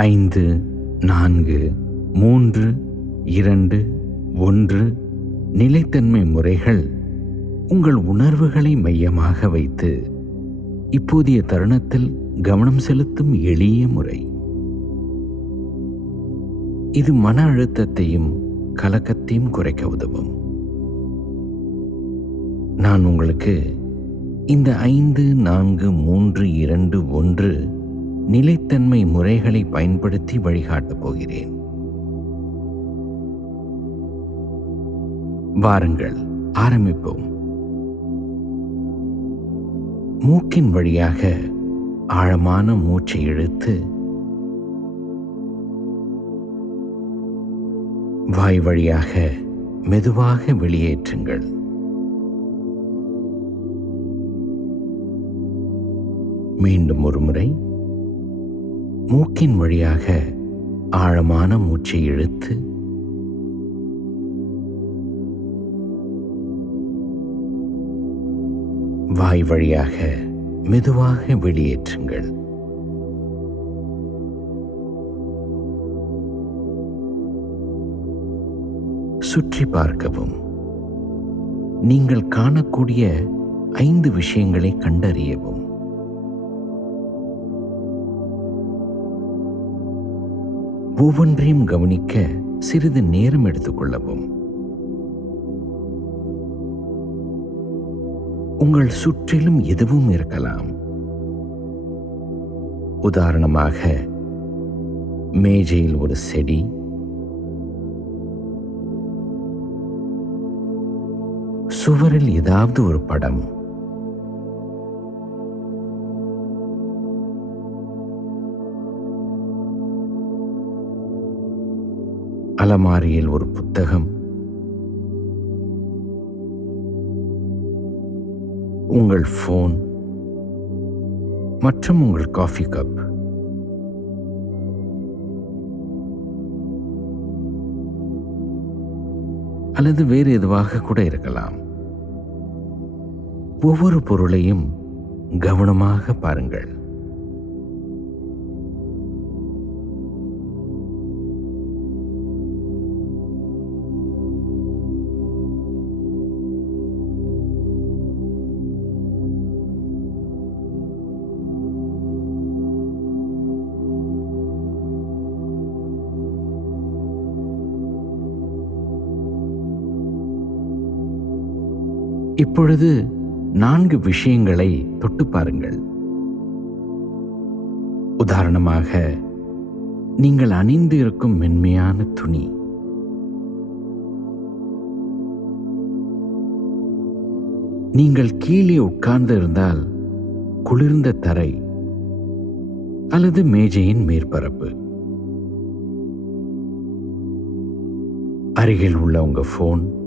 ஐந்து நான்கு மூன்று இரண்டு ஒன்று நிலைத்தன்மை முறைகள் உங்கள் உணர்வுகளை மையமாக வைத்து இப்போதைய தருணத்தில் கவனம் செலுத்தும் எளிய முறை. இது மன அழுத்தத்தையும் கலக்கத்தையும் குறைக்க உதவும். நான் உங்களுக்கு இந்த ஐந்து நான்கு மூன்று இரண்டு ஒன்று நிலைத்தன்மை முறைகளை பயன்படுத்தி வழிகாட்டப் போகிறேன். வாருங்கள் ஆரம்பிப்போம். மூக்கின் வழியாக ஆழமான மூச்சை இழுத்து வாய் வழியாக மெதுவாக வெளியேற்றுங்கள். மீண்டும் ஒரு முறை மூக்கின் வழியாக ஆழமான மூச்சை இழுத்து வாய் வழியாக மெதுவாக வெளியேற்றுங்கள். சுற்றி பார்க்கவும். நீங்கள் காணக்கூடிய ஐந்து விஷயங்களை கண்டறியவும். ஒவ்வொன்றையும் கவனிக்க சிறிது நேரம் எடுத்துக்கொள்ளவும். உங்கள் சுற்றிலும் எதுவும் இருக்கலாம். உதாரணமாக மேஜையில் ஒரு செடி. சுவரில் ஏதாவது ஒரு படம். அலமாரியில் ஒரு புத்தகம். உங்கள் ஃபோன் மற்றும் உங்கள் காஃபி கப் அல்லது வேறு எதுவாக கூட இருக்கலாம். ஒவ்வொரு பொருளையும் கவனமாக பாருங்கள். இப்பொழுது நான்கு விஷயங்களை தொட்டு பாருங்கள். உதாரணமாக நீங்கள் அணிந்து இருக்கும் மென்மையான துணி. நீங்கள் கீழே உட்கார்ந்து இருந்தால் குளிர்ந்த தரை அல்லது மேஜையின் மேற்பரப்பு. அருகில் உள்ள உங்க ஃபோன்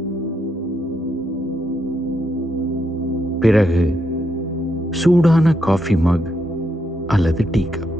பிறகு சூடான காஃபி மக் அல்லது டீ கப்.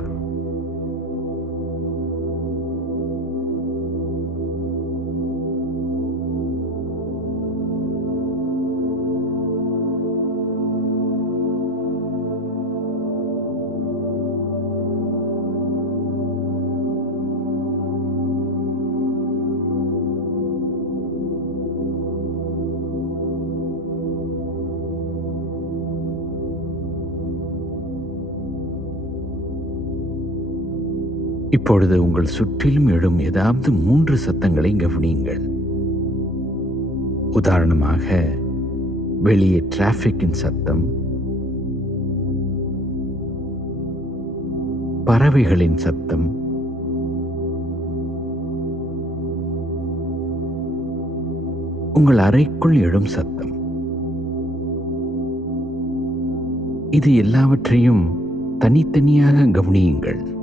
இப்பொழுது உங்கள் சுற்றிலும் எழும் ஏதாவது மூன்று சத்தங்களை கவனியுங்கள். உதாரணமாக வெளியே டிராஃபிக்கின் சத்தம் பறவைகளின் சத்தம் உங்கள் அறைக்குள் எழும் சத்தம். இது எல்லாவற்றையும் தனித்தனியாக கவனியுங்கள்.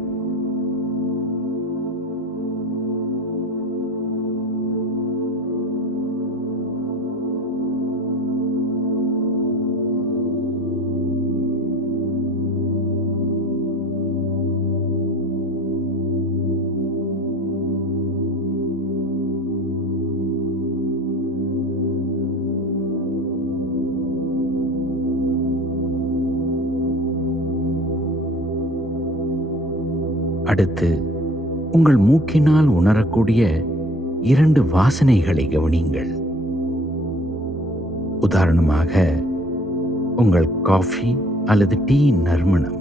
அடுத்து உங்கள் மூக்கினால் உணரக்கூடிய இரண்டு வாசனைகளை கவனியுங்கள். உதாரணமாக உங்கள் காஃபி அல்லது டீ நறுமணம்.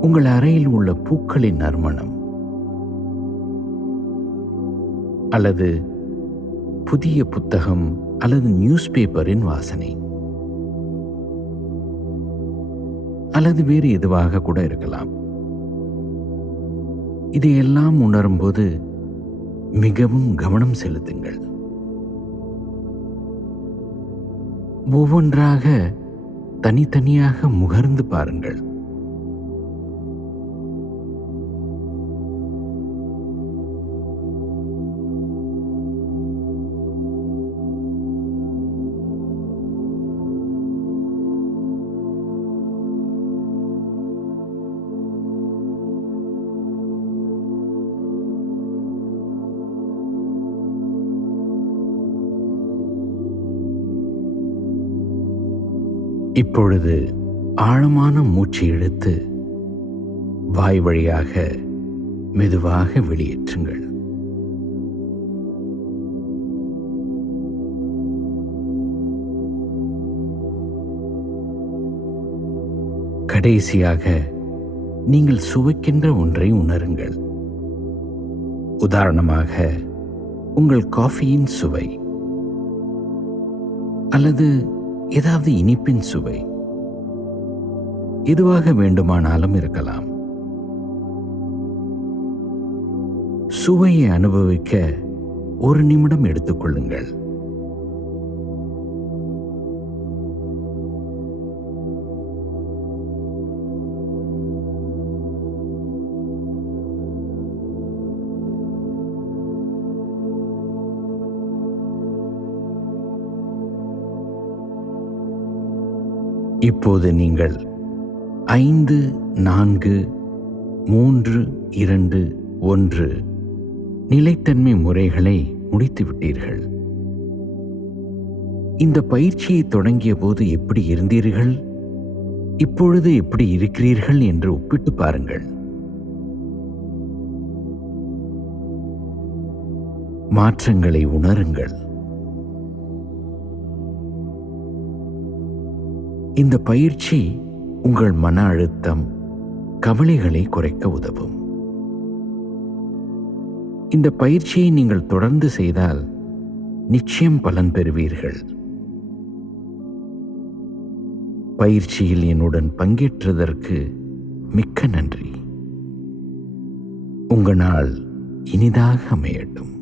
உங்கள் அறையில் உள்ள பூக்களின் நறுமணம். அல்லது புதிய புத்தகம் அல்லது நியூஸ் பேப்பரின் வாசனை. அல்லது வேறு எதுவாக கூட இருக்கலாம். இதையெல்லாம் உணரும்போது மிகவும் கவனம் செலுத்துங்கள். ஒவ்வொன்றாக தனித்தனியாக முகர்ந்து பாருங்கள். இப்பொழுது ஆழமான மூச்சு இழுத்து வாய் வழியாக மெதுவாக வெளியேற்றுங்கள். கடைசியாக நீங்கள் சுவைக்கின்ற ஒன்றை உணருங்கள். உதாரணமாக உங்கள் காஃபியின் சுவை அல்லது ஏதாவது இனிப்பின் சுவை எதுவாக வேண்டுமானாலும் இருக்கலாம். சுவையை அனுபவிக்க ஒரு நிமிடம் எடுத்துக்கொள்ளுங்கள் இப்போது நீங்கள் ஐந்து நான்கு மூன்று இரண்டு ஒன்று நிலைத்தன்மை முறைகளை முடித்துவிட்டீர்கள். இந்த பயிற்சியை தொடங்கிய போது எப்படி இருந்தீர்கள்? இப்பொழுது எப்படி இருக்கிறீர்கள் என்று ஒப்பிட்டு பாருங்கள். மாற்றங்களை உணருங்கள். இந்த பயிற்சி உங்கள் மன அழுத்தம் கவலைகளை குறைக்க உதவும். இந்த பயிற்சியை நீங்கள் தொடர்ந்து செய்தால் நிச்சயம் பலன் பெறுவீர்கள். பயிற்சியில் என்னுடன் பங்கேற்றதற்கு மிக்க நன்றி. உங்கள் நாள் இனிதாக அமையட்டும்.